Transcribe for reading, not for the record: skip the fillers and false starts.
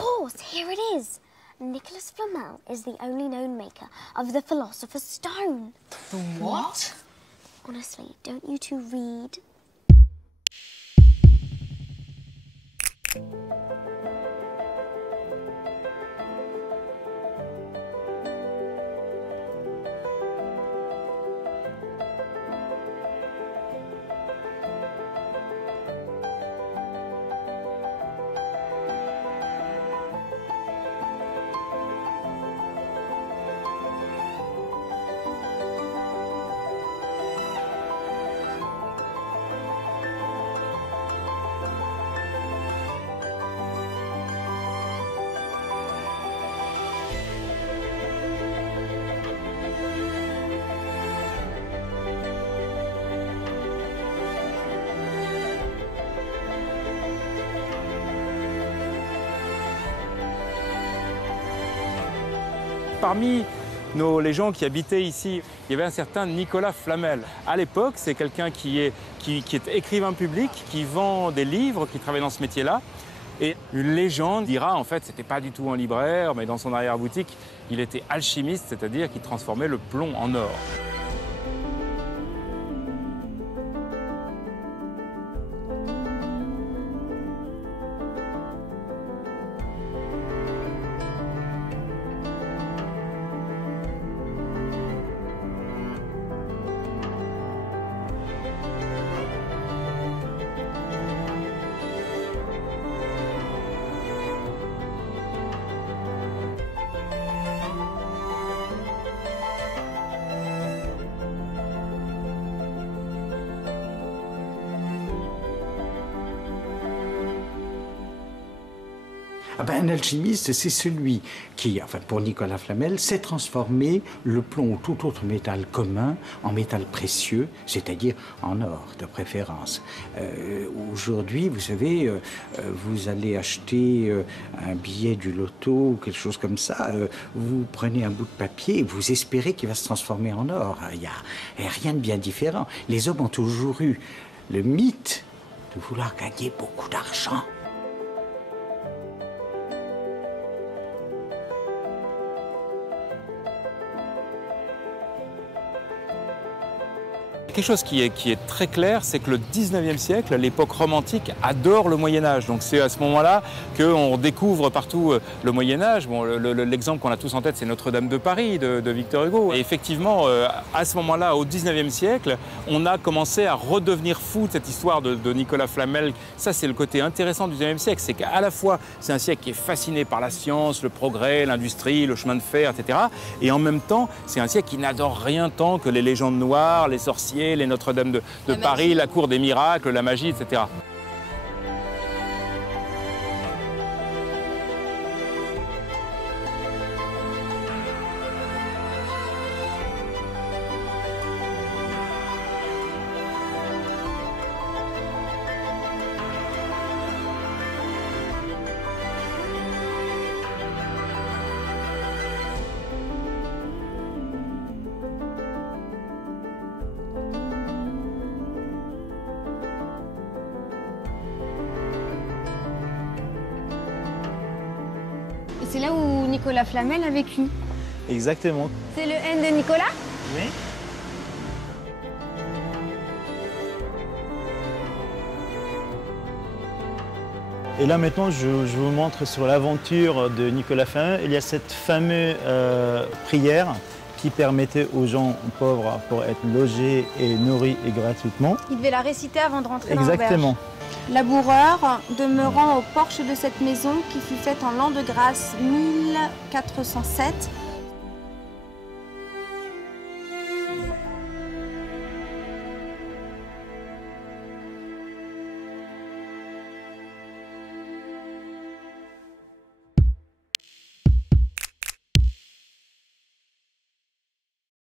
course, here it is. Nicholas Flamel is the only known maker of the Philosopher's Stone. The what? Honestly, don't you two read? Parmi les gens qui habitaient ici, il y avait un certain Nicolas Flamel. À l'époque, c'est quelqu'un qui est écrivain public, qui vend des livres, qui travaille dans ce métier-là. Et une légende dira, en fait, c'était pas du tout un libraire, mais dans son arrière-boutique, il était alchimiste, c'est-à-dire qu'il transformait le plomb en or. Un alchimiste, c'est celui qui, enfin pour Nicolas Flamel, sait transformer le plomb ou tout autre métal commun en métal précieux, c'est-à-dire en or de préférence. Aujourd'hui, vous savez, vous allez acheter un billet du loto ou quelque chose comme ça, vous prenez un bout de papier et vous espérez qu'il va se transformer en or. Il n'y a rien de bien différent. Les hommes ont toujours eu le mythe de vouloir gagner beaucoup d'argent. Quelque chose qui est très clair, c'est que le 19e siècle, l'époque romantique, adore le Moyen-Âge. Donc c'est à ce moment-là qu'on découvre partout le Moyen-Âge. Bon, l'exemple qu'on a tous en tête, c'est Notre-Dame de Paris de Victor Hugo. Et effectivement, à ce moment-là, au 19e siècle, on a commencé à redevenir fou de cette histoire de Nicolas Flamel. Ça, c'est le côté intéressant du 19e siècle. C'est qu'à la fois, c'est un siècle qui est fasciné par la science, le progrès, l'industrie, le chemin de fer, etc. Et en même temps, c'est un siècle qui n'adore rien tant que les légendes noires, les sorciers, les Notre-Dame de Paris, la cour des miracles, la magie, etc. C'est là où Nicolas Flamel a vécu. Exactement. C'est le N de Nicolas? Oui. Et là maintenant, je vous montre sur l'aventure de Nicolas Flamel. Il y a cette fameuse prière qui permettait aux gens pauvres pour être logés et nourris et gratuitement. Il devait la réciter avant de rentrer dans l'auberge. Exactement. Laboureur, demeurant au porche de cette maison qui fut faite en l'an de grâce 1407,